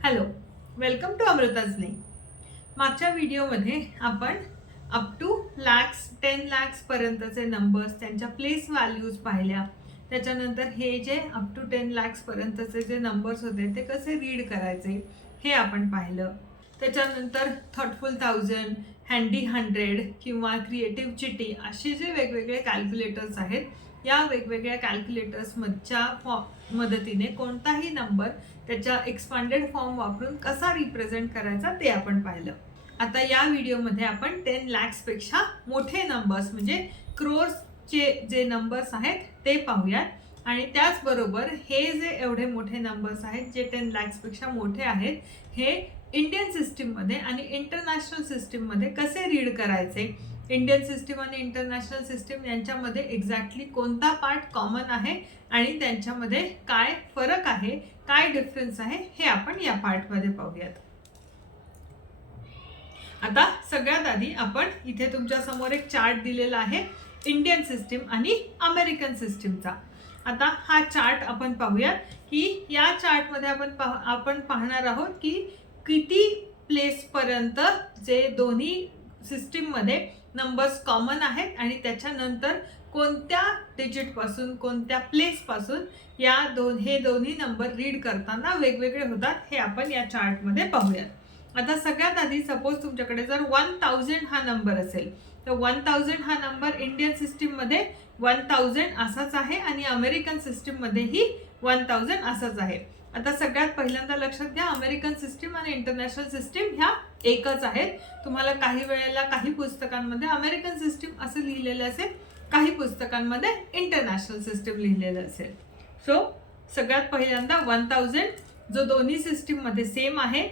Hello, welcome to अमृताज नाही. मागच्या व्हिडिओमध्ये आपण अप टू लॅक्स 10 लॅक्स पर्यंतचे नंबर्स त्यांच्या प्लेस व्हॅल्यूज पाहिल्या. त्याच्यानंतर हे जे अप टू 10 लॅक्स पर्यंतचे जे नंबर्स होते ते कसे रीड करायचे हे आपण पाहिलं. त्याच्यानंतर थॉटफुल 1000, हँडी 100 किंवा क्रिएटिव्ह चिटी असे जे वेगवेगळे कॅल्क्युलेटर्स आहेत, या वेगवेगळ्या कॅल्क्युलेटर्सच्या मदतीने कोणताही नंबर त्याच्या एक्सपांडेड फॉर्म वापरून कसा रिप्रेझेंट करायचा ते आपण पाहिलं. आता या व्हिडिओमध्ये आपण 10 लॅक्सपेक्षा मोठे नंबर्स म्हणजे क्रोर्सचे जे नंबर्स आहेत ते पाहूयात. आणि त्याचबरोबर हे जे एवढे मोठे नंबर्स आहेत जे 10 लॅक्सपेक्षा मोठे आहेत, हे इंडियन सिस्टीममध्ये आणि इंटरनॅशनल सिस्टीममध्ये कसे रीड करायचे, इंडियन सिस्टीम आणि इंटरनॅशनल सिस्टीम यांच्यामध्ये एक्झॅक्टली कोणता पार्ट कॉमन आहे आणि त्यांच्यामध्ये काय फरक आहे, काय डिफरन्स आहे, हे आपण या पार्टमध्ये पाहूयात. आता सगळ्यात आधी आपण इथे तुमच्या समोर एक चार्ट दिलेला आहे इंडियन सिस्टीम आणि अमेरिकन सिस्टीमचा. आता हा चार्ट आपण पाहूयात की या चार्टमध्ये आपण पाहणार आहोत की किती प्लेसपर्यंत जे दोन्ही सिस्टीममध्ये नंबर्स कॉमन आहेत आणि त्याच्यानंतर कोणत्या डिजिटपासून कोणत्या प्लेसपासून हे दोन्ही नंबर रीड करताना वेगवेगळे होतात हे आपण या चार्टमध्ये पाहूयात. आता सगळ्यात आधी सपोज तुमच्याकडे जर 1000 हा नंबर असेल तर 1000 हा नंबर इंडियन सिस्टीममध्ये 1000 असाच आहे आणि अमेरिकन सिस्टीममध्येही 1000 असाच आहे. आता सगळ्यात पहिल्यांदा लक्षात घ्या, अमेरिकन सिस्टीम आणि इंटरनॅशनल सिस्टीम ह्या एकच आहेत. तुम्हाला काही वेळेला काही पुस्तकांमध्ये अमेरिकन सिस्टीम असं लिहिलेलं असेल, काही पुस्तकांमध्ये इंटरनॅशनल सिस्टीम लिहिलेलं असेल. सो सगळ्यात पहिल्यांदा 1000 जो दोन्ही सिस्टीममध्ये सेम आहे,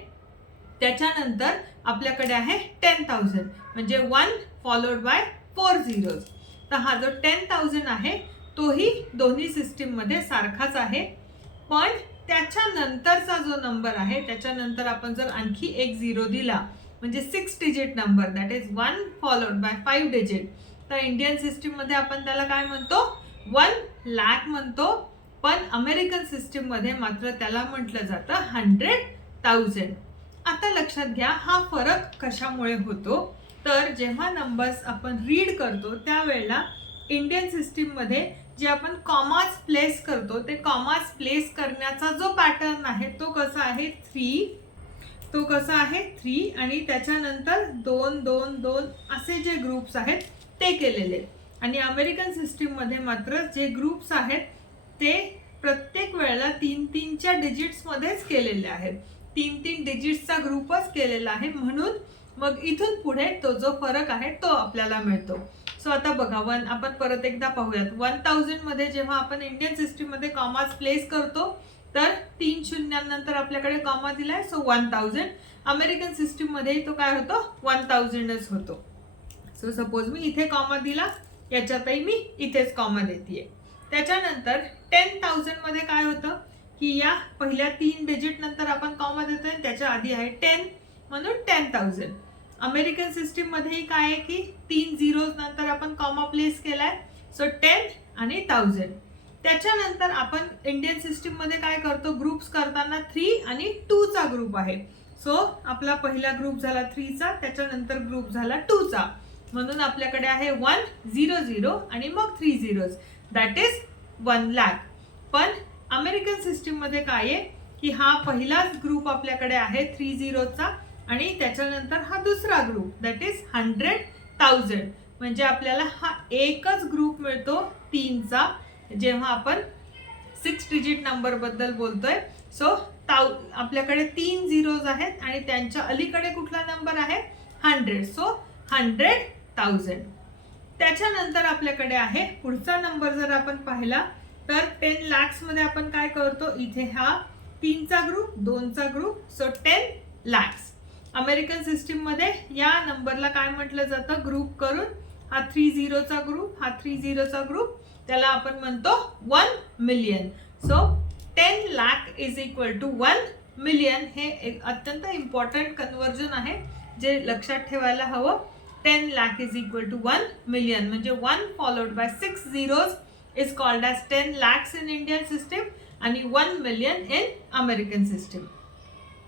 त्याच्यानंतर आपल्याकडे आहे 10,000 म्हणजे 1 फॉलोड बाय 4 झिरोज. तर हा जो 10,000 आहे तोही दोन्ही सिस्टीममध्ये सारखाच आहे, पण त्याच्यानंतरचा जो नंबर आहे त्याच्यानंतर आपण जर आणखी एक झिरो दिला म्हणजे 6 digit number, that is 1 followed bye 5 digit, तर इंडियन सिस्टीममध्ये आपण त्याला काय म्हणतो, 1 लाख म्हणतो, पण अमेरिकन सिस्टीममध्ये मात्र त्याला म्हटलं जातं 100,000. आता लक्षात घ्या हा फरक कशामुळे होतो, तर जेव्हा नंबर्स आपण रीड करतो त्यावेळेला इंडियन सिस्टीममध्ये जे आपण कॉमास प्लेस करतो ते कॉमास प्लेस करण्याचा जो पॅटर्न आहे तो कसा आहे 3 आणि त्याच्यानंतर 2 2 2 असे जे ग्रुप्स आहेत ते केलेले. आणि अमेरिकन सिस्टीममध्ये मात्र जे ग्रुप्स आहेत ते प्रत्येक वेळेला 3-3च्या डिजिट्समध्येच केलेले आहेत, 3-3 डिजिट्सचा ग्रुपच केलेला आहे, म्हणून मग इथून पुढे तो जो फरक आहे तो आपल्याला मिळतो. सो आता बघा आपण परत एकदा पाहूयात. 1000 मध्ये जेव्हा आपण इंडियन सिस्टीम मध्ये कॉमास प्लेस करतो तर 3 शून्यांनंतर आपल्याकडे कॉमा दिलाय, सो 1000. अमेरिकन सिस्टीम मध्ये तो काय होतो 1000च होतो. सो सपोज मी इथे कॉमा दिला, याच्यातही मी इथेच कॉमा देतेय. त्याच्यानंतर 10,000 मध्ये काय होतं की या पहिल्या 3 डिजिट नंतर आपण कॉमा देतोय, त्याच्या आधी आहे 10 म्हणून 10,000. अमेरिकन सिस्टीम मध्येही काय आहे की 3 झिरोज नंतर आपण कॉमा प्लेस केलाय, सो 10 आणि 1000. त्याच्यानंतर आपण इंडियन सिस्टीम मध्ये काय करतो, ग्रुप्स करताना 3 आणि 2 चा ग्रुप आहे. सो आपला पहिला ग्रुप झाला 3 चा, त्याच्यानंतर ग्रुप झाला 2 चा, म्हणून आपल्याकडे आहे 1 0 0 आणि मग 3 झिरोज, दॅट इज 1 लाख. पण अमेरिकन सिस्टीम मध्ये काय आहे की हा पहिलाच ग्रुप आपल्याकडे आहे 3 झिरोचा आणि त्याच्यानंतर हा दुसरा ग्रुप दॅट इज 100,000. म्हणजे आपल्याला हा एकच ग्रुप मिळतो 3 चा जेव्हा आपण 6 डिजिट नंबर बद्दल बोलतोय. सो आपल्याकडे 3 झिरोज आहेत आणि त्यांच्या अलीकडे कुठला नंबर आहे 100, सो 100,000. त्याच्यानंतर आपल्याकडे आहे पुढचा नंबर जर आपण पाहिला तर 10 लॅक्स मध्ये आपण काय करतो, इथे हा 3 चा ग्रुप 2 चा group, so 10 lakhs. American system मध्ये या नंबरला काय म्हटलं जातं, ग्रुप करून हा 3 झिरोचा ग्रुप, हा 3 झिरोचा ग्रुप, त्याला आपण म्हणतो 1 million. So 10 lakh is equal to 1 million. हे एक अत्यंत इम्पॉर्टंट कन्वर्जन आहे जे लक्षात ठेवायला हवं. 10 lakh is equal to 1 million म्हणजे 1 followed by 6 zeros is called as 10 lakhs in Indian system आणि 1 million इन अमेरिकन सिस्टीम.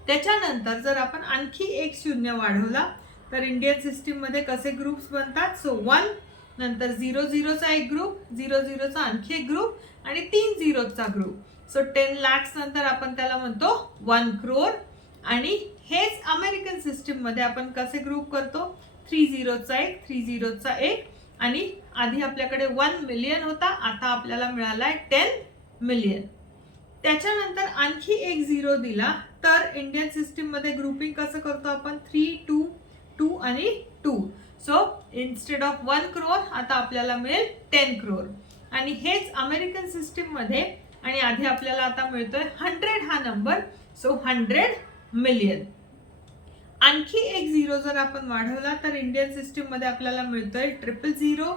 त्याच्यानंतर जर आपण आणखी एक शून्य वाढवला तर इंडियन सिस्टीममध्ये कसे ग्रुप्स बनतात. सो 1 नंतर 00चा एक ग्रुप, 00चा आणखी एक ग्रुप आणि 3 झिरोचा ग्रुप. सो 10 lakhs नंतर आपण त्याला म्हणतो 1 crore. आणि हेच अमेरिकन सिस्टीममध्ये आपण कसे ग्रुप करतो. 30चा एक, 30चा एक आणि आधी आपल्याकडे 1 million होता, आता आपल्याला मिळाला आहे 10 million. त्याच्यानंतर आणखी एक 0 दिला तर इंडियन सिस्टीममध्ये ग्रुपिंग कसं करतो आपण. 3, 2, 2 आणि 2. सो इन्स्टेड ऑफ 1 crore आता आपल्याला मिळेल 10 crore. आणि हेच अमेरिकन सिस्टीममध्ये आणि आधी आपल्याला आता मिळतोय 100 हा नंबर. So 100 million. आणखी एक 0 जर आपण वाढवला तर इंडियन सिस्टीममध्ये आपल्याला मिळतोय 000,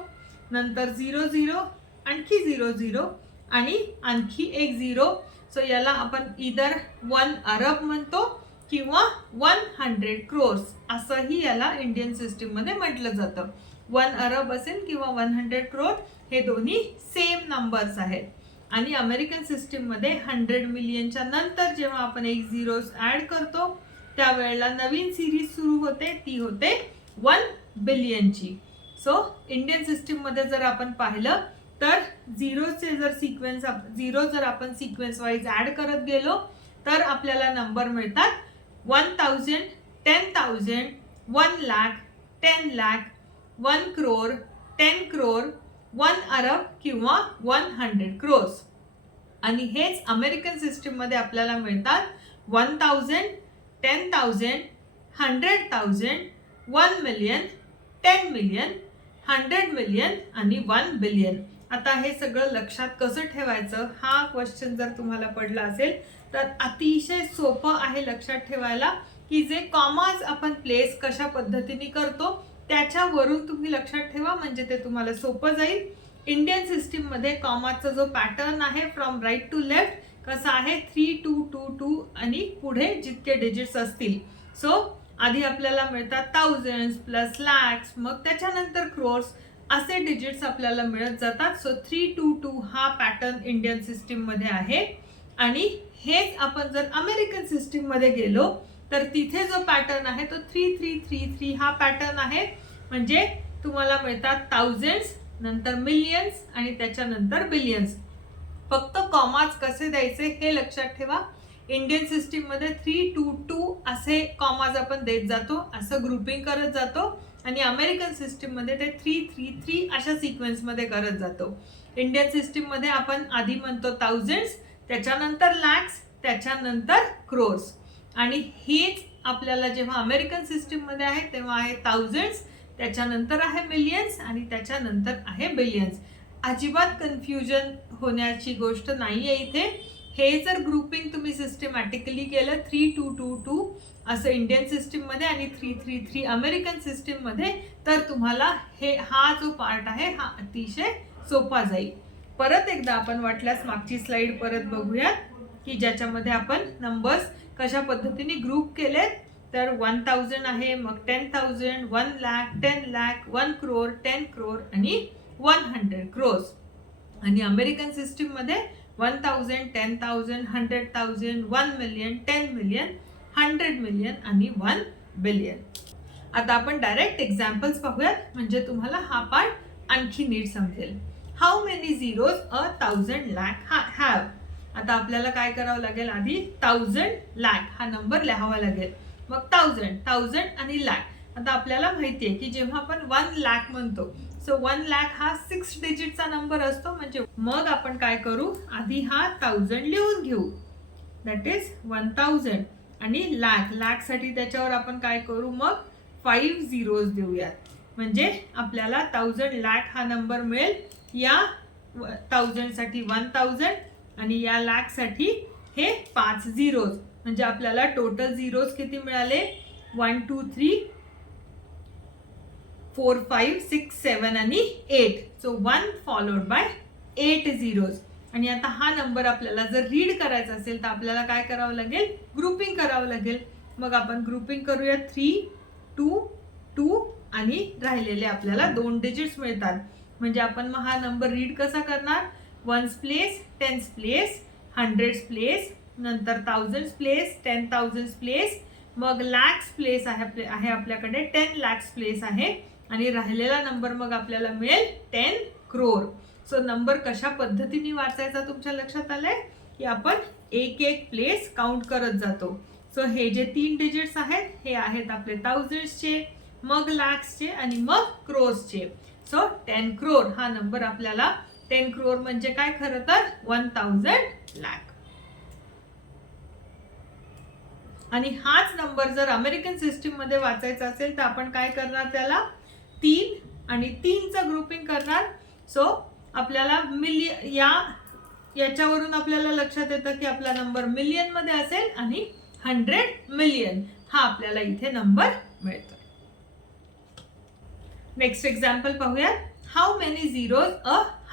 नंतर 00, आणखी 00 आणि आणखी एक 0. सो याला आपण इधर 1 अरब म्हणतो किंवा 100 crores असंही याला इंडियन सिस्टीममध्ये म्हटलं जातं. 1 अरब असेल किंवा 100 crore हे दोन्ही सेम नंबर्स आहेत. आणि अमेरिकन सिस्टीममध्ये 100 मिलियनच्या नंतर जेव्हा आपण एक झिरोज ॲड करतो त्यावेळेला नवीन सिरीज सुरू होते, ती होते 1 बिलियनची. सो इंडियन सिस्टीममध्ये जर आपण पाहिलं तर झिरोचे जर सिक्वेन्स झिरो जर आपण सिक्वेन्स वाईज ॲड करत गेलो तर आपल्याला नंबर मिळतात 1000, 10,000, 1 lakh, 10 lakh, 1 crore, 10 crore, 1 अरब किंवा 100 crores. आणि हेच अमेरिकन सिस्टीममध्ये आपल्याला मिळतात 1000, 10,000, 100,000, 1 million, 10 million, 100 million आणि 1 billion. आता हे सगळं लक्षात कसं ठेवायचं हा क्वेश्चन जर तुम्हाला पडला असेल तर अतिशय सोपं आहे लक्षात ठेवायला की जे कॉमाज आपण प्लेस कशा पद्धतीने करतो त्याच्यावरून तुम्ही लक्षात ठेवा, म्हणजे ते तुम्हाला सोपं जाईल. इंडियन सिस्टीममध्ये कॉमाचा जो पॅटर्न आहे फ्रॉम राईट टू लेफ्ट कसा आहे 3, 2, 2, 2 आणि पुढे जितके डिजिट्स असतील. सो आधी आपल्याला मिळतात थाउजंड्स प्लस लॅक्स, मग त्याच्यानंतर क्रोर्स असे डिजिट्स आपल्याला मिळत जातात. सो 3, 2, 2 हा पॅटर्न इंडियन सिस्टीममध्ये आहे. आणि हेच आपण जर अमेरिकन सिस्टीममध्ये गेलो तर तिथे जो पॅटर्न आहे तो 3, 3, 3, 3 हा पॅटर्न आहे. म्हणजे तुम्हाला मिळतात थाउजंड्स, नंतर मिलियन्स आणि त्याच्यानंतर बिलियन्स. फक्त कॉमाज कसे द्यायचे हे लक्षात ठेवा. इंडियन सिस्टीममध्ये 3, 2, 2 असे कॉमाज आपण देत जातो, असं ग्रुपिंग करत जातो. आणि अमेरिकन सिस्टीममध्ये ते 3, 3, 3 अशा सिक्वेन्समध्ये करत जातो. इंडियन सिस्टीममध्ये आपण आधी म्हणतो थाउजंड्स, त्याच्यानंतर लॅक्स, त्याच्यानंतर क्रोर्स. आणि हेच आपल्याला जेव्हा अमेरिकन सिस्टीममध्ये आहे तेव्हा आहे थाउजंड्स, त्याच्यानंतर आहे मिलियन्स आणि त्याच्यानंतर आहे बिलियन्स. अजिबात कन्फ्युजन होण्याची गोष्ट नाही आहे इथे. हे जर ग्रुपिंग तुम्ही सिस्टमॅटिकली केलं 3, 2, 2, 2 असं इंडियन सिस्टीममध्ये आणि 3, 3, 3 अमेरिकन सिस्टीममध्ये तर तुम्हाला हा जो पार्ट आहे हा अतिशय सोपा जाईल. परत एकदा आपण वाटल्यास मागची स्लाइड परत बघूयात की ज्याच्यामध्ये आपण नंबर्स कशा पद्धतीने ग्रुप केलेत. तर 1000 आहे, मग 10,000, 1 lakh, 10 lakh, 1 crore, 10 crore आणि 100 crores. आणि अमेरिकन सिस्टीममध्ये 1000, 10,000, 100,000, 1 million, 10 million, 100 million आणि 1 billion. आता आपण डायरेक्ट एक्झाम्पल्स पाहूयात म्हणजे तुम्हाला हा पार्ट आणखी नीट समजेल. How many zeros 1000 lakh have. आता आपल्याला काय करावं लागेल, आधी 1000 lakh हा नंबर लिहावा लागेल, मग 1000 आणि लॅक. आता आपल्याला माहिती आहे की जेव्हा आपण 1 lakh म्हणतो सो 1 lakh हा 6 डिजिटचा नंबर असतो. म्हणजे मग आपण काय करू, आधी हा 1000 लिहून घेऊ, दॅट इज 1000 आणि लॅक साठी त्याच्यावर आपण काय करू, मग 5 zeros देऊयात. म्हणजे आपल्याला 1000 lakh हा नंबर मिळेल. या 1000 साठी 1000 आणि या लॅक साठी हे 5 zeros. म्हणजे आपल्याला टोटल झिरोज किती मिळाले, 1, 2, 3, 4, 5, 6, 7 आणि 8. So 1 followed bye 8 zeros. आणि आता हा नंबर आपल्याला जर रीड करायचा असेल तर आपल्याला काय करावं लागेल, ग्रुपिंग करावं लागेल. मग आपण ग्रुपिंग करूया 3, 2, 2 आणि राहिलेले आपल्याला 2 डिजिट्स मिळतात. म्हणजे आपण मग हा नंबर रीड कसा करणार, ones place, tens place, hundreds place, नंतर थाउजंड्स प्लेस, 10,000 प्लेस, मग लॅक्स प्लेस आहे आपल्याकडे, 10 लॅक्स प्लेस आहे आणि राहिलेला नंबर मग आपल्याला मिळेल 10 crore. सो नंबर कशा पद्धतीने वाचायचा तुमच्या लक्षात आलंय की आपण एक एक प्लेस काउंट करत जातो. सो हे जे 3 डिजिट्स आहेत हे आहेत आपले थाउजंड्सचे, मग लॅक्सचे आणि मग क्रोर्सचे. सो 10 crore हा नंबर आपल्याला, 10 crore म्हणजे काय खरं तर 1000 lakh. आणि हाच नंबर जर अमेरिकन सिस्टीम मध्ये वाचायचा असेल तर आपण काय करणार, त्याला 3 आणि 3चा ग्रुपिंग करणार. सो आपल्याला याच्यावरून आपल्याला लक्षात येतं की आपला नंबर मिलियन मध्ये असेल आणि 100 मिलियन हा आपल्याला इथे नंबर मिळतो. नेक्स्ट एक्झाम्पल पाहूया. How many zeros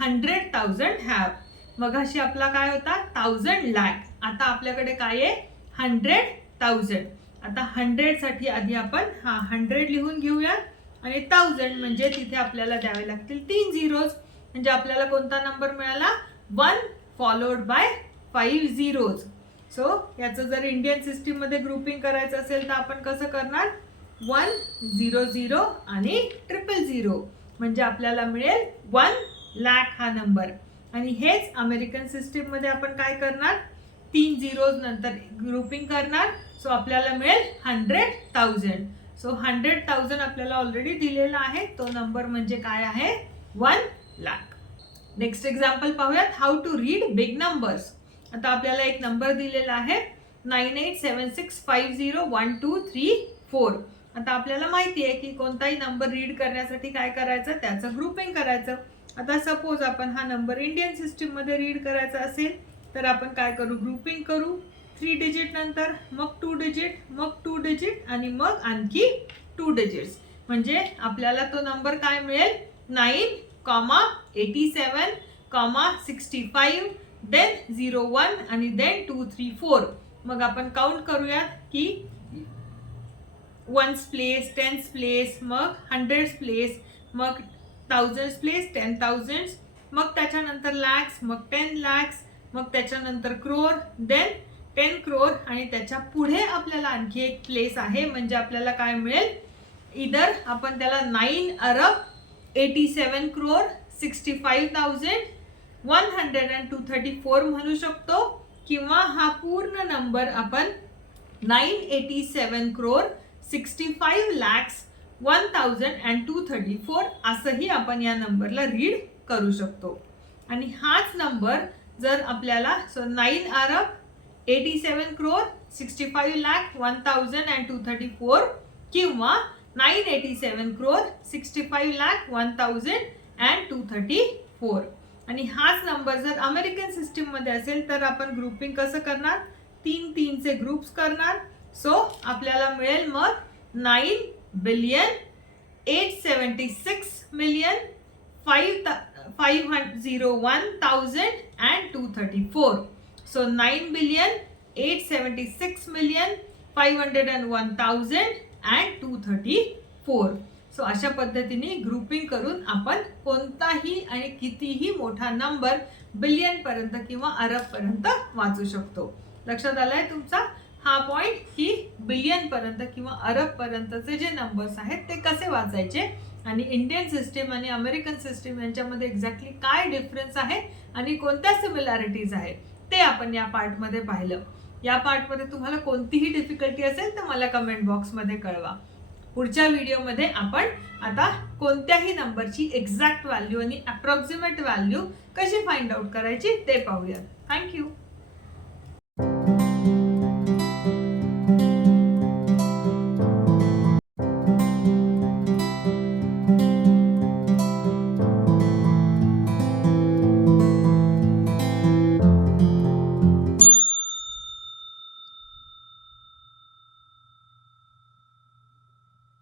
100,000 have. मगाशी आपला काय होता 1000 lakh. आता आपल्याकडे काय आहे 100,000. आता 100 साठी आधी आपण 100 लिहून घेऊया आणि 1000 म्हणजे तिथे आपल्याला द्यावे लागतील 3 झिरोज. म्हणजे आपल्याला कोणता नंबर मिळाला 1 फॉलोड बाय 5 झिरोज. सो याचं जर इंडियन सिस्टीम मध्ये ग्रुपिंग करायचं असेल तर आपण कसं करणार 1 0 0 आणि 0 0 म्हणजे आपल्याला मिळेल 1 लाख हा नंबर. आणि हेच अमेरिकन सिस्टीम मध्ये आपण काय करणार 3 झिरोज नंतर ग्रुपिंग करणार. सो आपल्याला मिळेल 100,000. सो 100,000 आपल्याला ऑलरेडी दिलेला आहे, तो नंबर म्हणजे काय आहे 1 लाख. नेक्स्ट एक्झाम्पल पाहूयात. How to read big numbers. आता आपल्याला एक नंबर दिलेला आहे 9876501234. आता आपल्याला माहिती आहे की कोणताही नंबर रीड करण्यासाठी काय करायचं, त्याचं ग्रुपिंग करायचं. आता सपोज आपण हा नंबर इंडियन सिस्टीम मध्ये रीड करायचा असेल तर आपण काय करू, ग्रुपिंग करू 3 डिजिट नंतर, मग 2 डिजिट, मग 2 डिजिट आणि मग आणखी 2 डिजिट्स. म्हणजे आपल्याला तो नंबर काय मिळेल 9,87,65 देन 01 आणि देन 2 3 4. मग आपण काउंट करूयात की वन्स प्लेस, टेन्स प्लेस, मग हंड्रेड्स प्लेस, मग थाउजंड्स प्लेस, 10,000, मग त्याच्यानंतर लॅक्स, मग 10 लॅक्स, मग त्याच्यानंतर क्रोर, देन 10 crore आणि त्याच्या पुढे आपल्याला आणखी एक प्लेस आहे. म्हणजे आपल्याला काय मिळेल, इधर आपण त्याला 9,87,65,134 म्हणू शकतो, किंवा हा पूर्ण नंबर आपण 9,87,65,01,234 असंही आपण या नंबरला रीड करू शकतो. आणि हाच नंबर जर आपल्याला 9,87,65,01,234 किंवा 9,87,65,01,234 आणि हाच नंबर जर अमेरिकन सिस्टीम मध्ये असेल तर आपण ग्रुपिंग कसं करणार, 3 चे ग्रुप्स करणार. सो आपल्याला मिळेल मग 9,876,501,234. सो 9,876,501,234. सो अशा पद्धतीने ग्रुपिंग करून आपण कोणताही आणि कितीही मोठा नंबर बिलियन पर्यंत किंवा अरब पर्यंत वाचू शकतो. लक्षात आलाय तुमचा हा पॉइंट की बिलियन पर्यंत किंवा अरब पर्यंतचे जे नंबर्स आहेत ते कसे वाचायचे आणि इंडियन सिस्टीम आणि अमेरिकन सिस्टीम यांच्यामध्ये एक्झॅक्टली काय डिफरन्स आहे आणि कोणत्या सिमिलॅरिटीज आहेत ते आपण या पार्टमध्ये पाहिलं. या पार्टमध्ये तुम्हाला कोणतीही डिफिकल्टी असेल तर मला कमेंट बॉक्समध्ये कळवा. पुढच्या व्हिडिओमध्ये आपण आता कोणत्याही नंबरची एक्झॅक्ट व्हॅल्यू आणि अप्रॉक्सिमेट व्हॅल्यू कशी फाइंड आउट करायची ते पाहूया. थँक्यू.